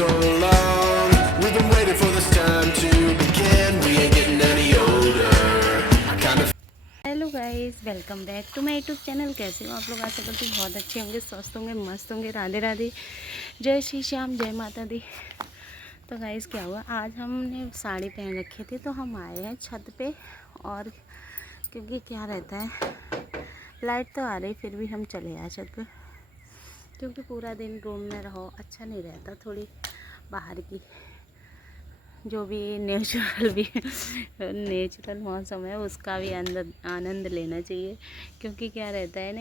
so long. We've been waiting for this time to begin. We ain't getting any older. I kind of hello guys, welcome back to my YouTube channel. कैसे हो आप लोग? आशा करती हूँ बहुत अच्छे होंगे, स्वस्थ होंगे, मस्त होंगे। राधे राधे, जय श्री श्याम, जय माता दी। तो गाइस क्या हुआ, आज हमने साड़ी पहन रखी थी तो हम आए हैं छत पे। और क्योंकि क्या रहता है, लाइट तो आ रही फिर भी हम चले आए छत पे, क्योंकि पूरा दिन रूम में रहो अच्छा नहीं रहता। थोड़ी बाहर की जो भी नेचुरल मौसम है उसका भी आनंद लेना चाहिए। क्योंकि क्या रहता है ना,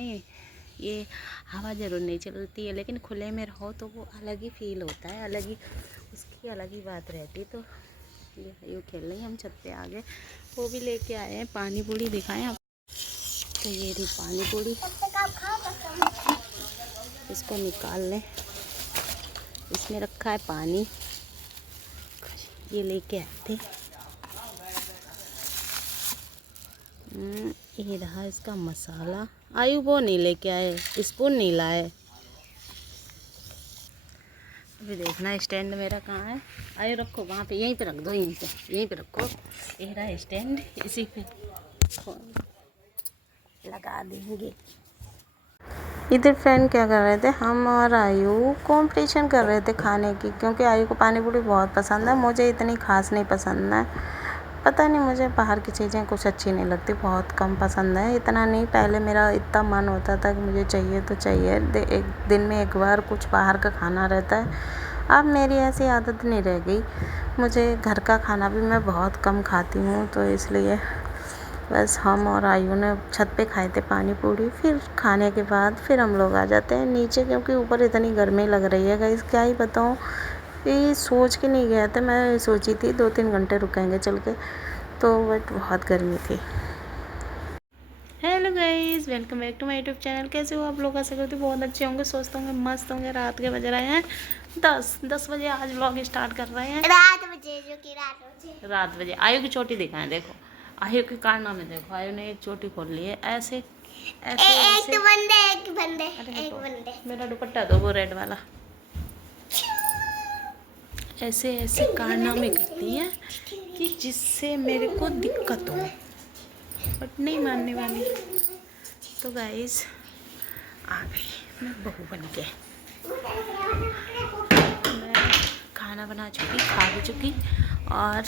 ये हवा ज़रूर नहीं चलती है लेकिन खुले में रहो तो वो अलग ही फील होता है, अलग ही उसकी अलग ही बात रहती है। तो ये यूँ खेल रही, हम छत पे आ गए। वो भी लेके आए हैं पानी पूरी, दिखाएं आप। तो ये रही पानी पूरी, इसको निकाल लें। इसमें रखा है पानी, ये लेके आए थे। ये रहा इसका मसाला। आयु वो नहीं लेके आए, स्पून नहीं लाए। अभी देखना स्टैंड मेरा कहाँ है। आयु रखो वहाँ पे, यहीं पे रख दो, यहीं पे रखो। ये रहा स्टैंड, इसी पे लगा देंगे। इधर फ्रेंड क्या कर रहे थे, हम और आयु कंपटीशन कर रहे थे खाने की। क्योंकि आयु को पानी पूरी बहुत पसंद है, मुझे इतनी खास नहीं पसंद है। पता नहीं, मुझे बाहर की चीज़ें कुछ अच्छी नहीं लगती, बहुत कम पसंद है। इतना नहीं, पहले मेरा इतना मन होता था कि मुझे चाहिए तो चाहिए, एक दिन में एक बार कुछ बाहर का खाना रहता है। अब मेरी ऐसी आदत नहीं रह गई, मुझे घर का खाना भी मैं बहुत कम खाती हूँ। तो इसलिए बस हम और आयु ने छत पे खाए थे पानी पूरी। फिर खाने के बाद फिर हम लोग आ जाते हैं नीचे, क्योंकि ऊपर इतनी गर्मी लग रही है गाइस, क्या ही बताऊँ। ये सोच के नहीं गए थे, मैं सोची थी 2-3 घंटे रुकेंगे चल के, तो बट बहुत गर्मी थी। Hello guys, welcome back to my YouTube channel. कैसे हो आप लोग? आशा करती हूँ बहुत अच्छे होंगे, स्वस्थ होंगे, मस्त होंगे। रात के बज रहे हैं 10 बजे। आज व्लॉग स्टार्ट कर रहे हैं रात बजे। आयु की चोटी दिखाएं, देखो आयु के कारनामे देखो। आयु ने एक चोटी खोल ली है, ऐसे ऐसे ऐसे। एक बंदे मेरा दुपट्टा दो, वो रेड वाला। ऐसे ऐसे कारनामे करती हैं कि जिससे मेरे को दिक्कत हो, बट नहीं मानने वाली। तो गाइस आ गई मैं बहू बन के। मैं खाना बना चुकी, खा भी चुकी, और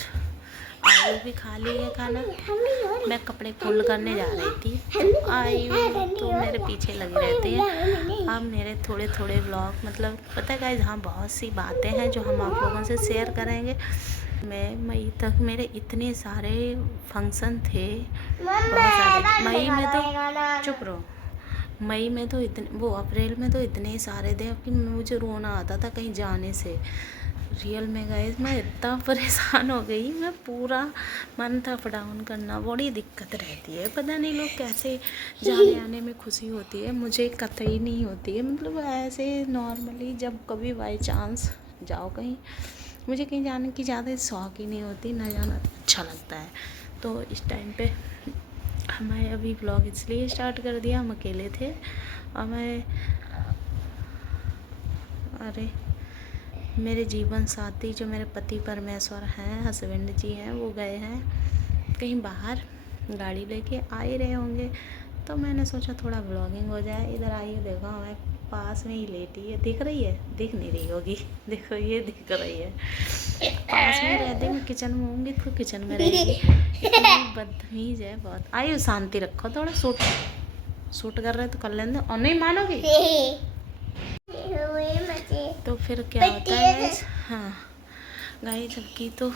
आयु भी खा ली है खाना। मैं कपड़े फोल्ड करने जा रही थी, तो आयु तो मेरे पीछे लगी रहती है। अब मेरे थोड़े थोड़े व्लॉग, मतलब पता है गाइस, हाँ बहुत सी बातें हैं जो हम आप लोगों से शेयर करेंगे। मैं मई तक मेरे इतने सारे फंक्शन थे, बहुत सारे। मई में तो चुप रहो, मई में तो इतने, वो अप्रैल में तो इतने सारे थे कि मुझे रोना आता था कहीं जाने से। रियल में गाइस मैं इतना परेशान हो गई, मैं पूरा मंथ अप डाउन करना, बड़ी दिक्कत रहती है। पता नहीं लोग कैसे जाने आने में खुशी होती है, मुझे कतई नहीं होती है। मतलब ऐसे नॉर्मली जब कभी बाई चांस जाओ कहीं, मुझे कहीं जाने की ज़्यादा शौक ही नहीं होती, ना जाना अच्छा लगता है। तो इस टाइम पे हमारे अभी व्लॉग इसलिए स्टार्ट कर दिया, हम अकेले थे। और मैं, अरे मेरे जीवन साथी जो मेरे पति परमेश्वर हैं, हस्बैंड जी हैं, वो गए हैं कहीं बाहर, गाड़ी लेके आ ही रहे होंगे। तो मैंने सोचा थोड़ा व्लॉगिंग हो जाए। इधर आइए, देखो हमें पास में ही लेटी है, दिख रही है? दिख नहीं रही होगी, देखो ये दिख रही है। पास में रहती, मैं किचन में होंगी तो किचन में रहेगी। इतनी बदतमीज है बहुत। आइए शांति रखो थोड़ा, शूट कर रहे तो कर लेंगे, और नहीं मानोगी तो फिर क्या होता है गाइस। हाँ गाइस, सबकी तो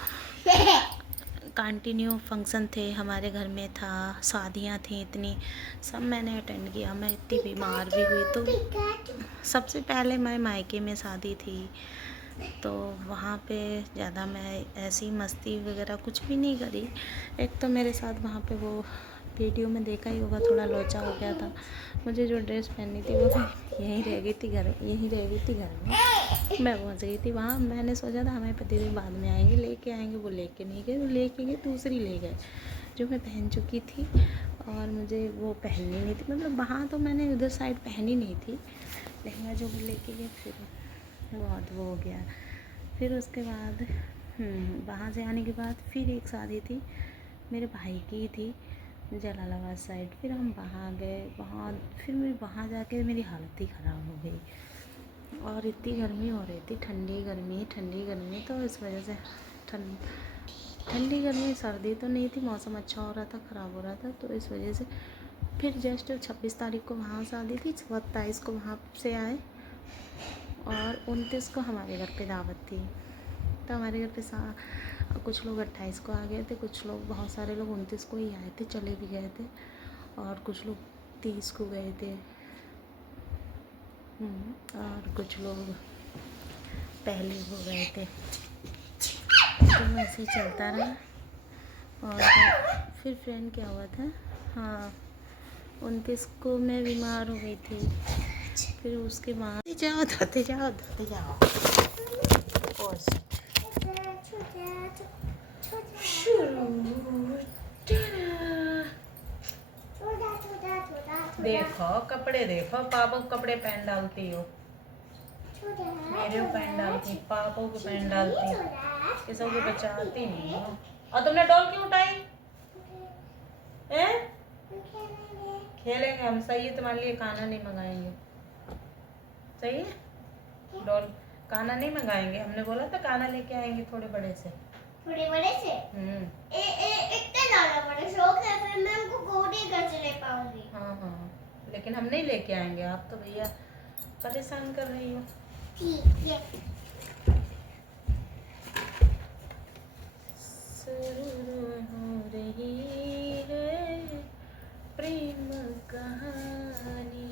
कंटिन्यू फंक्शन थे, हमारे घर में था, शादियां थी इतनी, सब मैंने अटेंड किया। मैं इतनी बीमार भी हुई, तो सबसे पहले मैं मायके में शादी थी, तो वहाँ पे ज़्यादा मैं ऐसी मस्ती वगैरह कुछ भी नहीं करी। एक तो मेरे साथ वहाँ पे वो वीडियो में देखा ही होगा, थोड़ा लोचा हो गया था। मुझे जो ड्रेस पहननी थी वो यहीं रह गई थी, घर में। मैं पहुँच गई थी वहाँ। मैंने सोचा था हमारे पतिदेव बाद में आएंगे, लेके आएंगे, वो लेके नहीं गए। वो लेके गए, दूसरी ले गए जो मैं पहन चुकी थी, और मुझे वो पहननी नहीं थी। मतलब वहाँ तो मैंने उधर साइड पहनी नहीं थी, लहंगा जो वो लेके गए, फिर बहुत वो हो गया। फिर उसके बाद वहाँ से आने के बाद फिर एक शादी थी मेरे भाई की थी जलालाबाद साइड। फिर हम वहाँ गए, वहाँ फिर वहाँ जाके मेरी हालत ही ख़राब हो गई और इतनी गर्मी हो रही थी, ठंडी गर्मी तो इस वजह से ठंडी गर्मी सर्दी तो नहीं थी, मौसम अच्छा हो रहा था, ख़राब हो रहा था, तो इस वजह से फिर जस्ट 26 तारीख को वहाँ शादी थी, 27 को वहाँ से आए और 29 को हमारे घर पे दावत थी। तो हमारे घर पे कुछ लोग 28 को आ गए थे, कुछ लोग बहुत सारे लोग 29 को ही आए थे, चले भी गए थे और कुछ लोग 30 को गए थे और कुछ लोग पहले हो गए थे। तो ऐसे ही चलता रहा। और फिर फ्रेंड क्या हुआ था, हाँ 29 को मैं बीमार हो गई थी। फिर उसके बाद धोते जाओ देखो कपड़े देखो, पापा को कपड़े पहन डालती हो, मेरे को पहन डालती, पापा को पहन डालती, ये सब को बचाती नहीं हो। और तुमने डॉल क्यों उठाई हैं? खेलेंगे हम, सही है, तुम्हारे लिए खाना नहीं मंगाएंगे, सही है, डॉल खाना नहीं मंगाएंगे, हमने बोला था खाना लेके आएंगे थोड़े बड़े से इतने ज्यादा बड़े शौक है, फिर मैं उनको गोदी कैसे ले पाऊंगी? हाँ, लेकिन हम नहीं लेके आएंगे, आप तो भैया परेशान कर रही हो। ठीक है। शुरू हो रही है प्रेम कहानी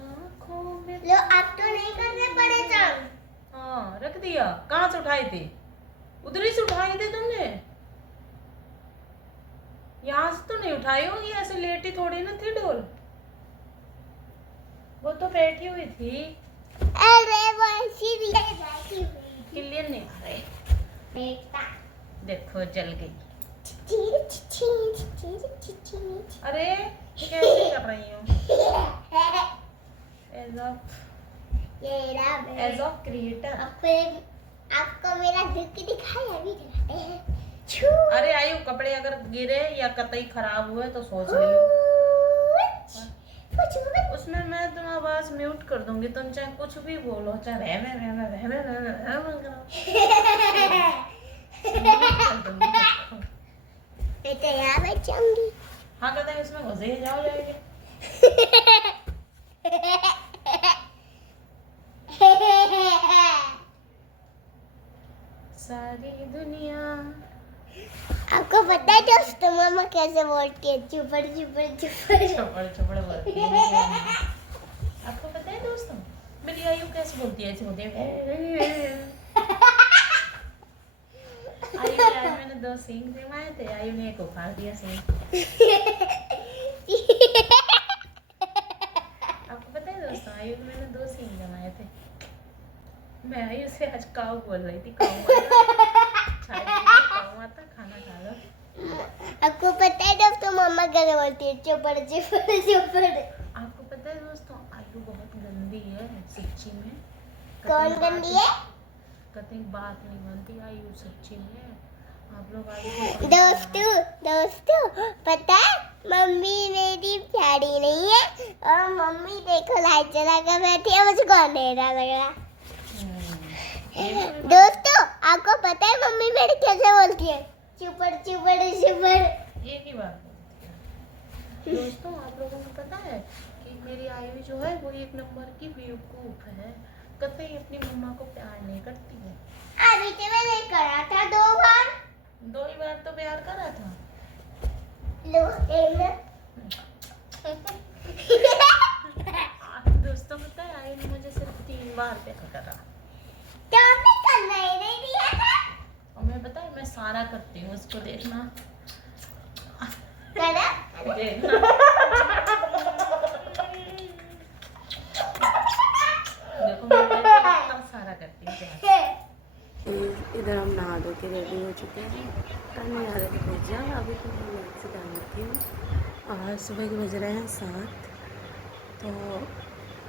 आँखों में। लो आप तो नहीं करने पड़े जान। हाँ रख दिया, कहाँ से उठाए थे? उधर ही से उठाए थे तुमने, यहाँ से तो नहीं उठाई होगी, ऐसे लेटी थोड़ी ना थी डोल, वो तो बैठी हुई थी। अरे वो ऐसी बैठी हुई। क्लियर नहीं आ रहे, देखता देखो जल गई। अरे कैसे कर रही हूँ? Age of creator. आपको मेरा दुख दिखाई अभी दिखाते हैं। अरे आयु, कपड़े अगर गिरे या कतई खराब हुए तो सोच लियो, उसमें मैं तुम्हारी आवाज म्यूट कर दूंगी, तुम चाहे कुछ भी बोलो, चाहे मैं तो यहाँ बैठ जाऊंगी। हाँ कहते हैं उसमें घुसे ही जाओ जाएंगे। सारी दुनिया। आपको पता है दोस्तों मामा कैसे बोलती है? चुपड़ चुपड़ चुपड़ चपड़ चपड़ बोलती है। आपको पता है दोस्तों मेरी आयु कैसे बोलती है? ऐसे बोलती है। आयु के आज मैंने 2 सींग जमाए थे, आयु ने एक उखाड़ दिया सींग। आपको पता है दोस्तों आयु के मैंने 2 सींग जमाए थे। मैं आयु से आज काऊ बोल रही थी, काऊ आता खाना खा लो। आपको पता है दोस्तों मामा कैसे बोलती है? चुपड़ चुपड़ चुपड़। आपको पता है दोस्तों आयु बहुत गंदी है सच्ची में। कौन गंदी है? कतई बात नहीं बनती आयु सच्ची में। आप लोग आयु दोस्तों पता है मम्मी मेरी प्यारी नहीं है, और मम्मी देखो लाइट जला कर बैठी है, मुझको अंधेरा लग रहा। दोस्तों आपको पता है मम्मी मेरी कैसे बोलती है? चुपड़ चुपड़ चुपड़। एक ही बात बोलती है। दोस्तों आप लोगों को पता है कि मेरी आयु जो है वो 1 नंबर की बेवकूफ है, कतई अपनी मम्मा को प्यार नहीं करती है। अभी तो मैंने करा था 2 बार। 2 ही बार तो प्यार करा था। लो देखना। दोस्तों पता है आयु ने मुझे सिर्फ 3 बार प्यार करा। क्या आपने करना ही नहीं दिया था? और मैं पता है मैं सारा करती हूँ, उसको देखना करा? देखना। देखो मैं कितना सारा करती हूँ प्यार। इधर हम नहा धो के रेडी हो चुके हैं, करने जा रहे थे पूजा, अभी तो मैं लेट से डाल रखी हूँ और सुबह के बज रहे हैं 7। तो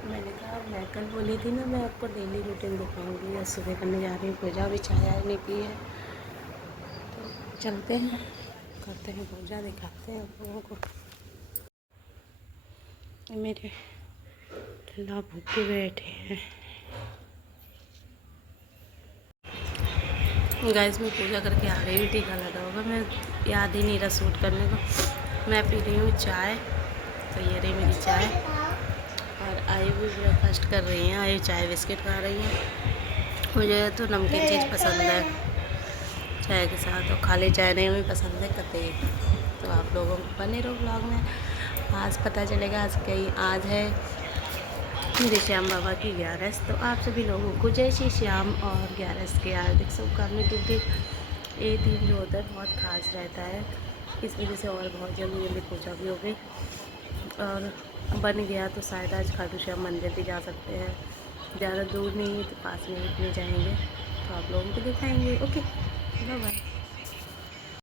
मैंने कहा मैं कल बोली थी ना मैं आपको डेली रूटीन दिखाऊंगी, या सुबह करने जा रही हूँ पूजा, भी चाय नहीं पी है। तो चलते हैं, करते हैं पूजा, दिखाते हैं आप लोगों को। मेरे ला भूखे बैठे हैं। गाइस मैं पूजा करके आ गई हूँ, टीका लगा होगा, मैं याद ही नहीं रहा शूट करने को। मैं पी रही हूँ चाय, तो ये रही मेरी चाय। और आयु भी ब्रेकफास्ट कर रही हैं, आयु चाय बिस्किट खा रही हैं। मुझे तो नमकीन चीज़ पसंद है चाय के साथ, और खाली चाय नहीं भी पसंद है कतई। तो आप लोगों को बने रहो ब्लॉग में। आज पता चलेगा आज है मेरे श्याम बाबा की 11th। तो आप सभी लोगों को जय श्री श्याम और 11th के हार्दिक शुभकामनाएं, क्योंकि ये दिन जो होता है बहुत खास रहता है, इस वजह से और बहुत जल्दी जल्दी पूजा भी हो गई। और बन गया तो शायद आज खाटू श्याम मंदिर भी जा सकते हैं, ज़्यादा दूर नहीं है तो पास में ही जाएंगे, तो आप लोगों को दिखाएंगे। Okay, bye bye.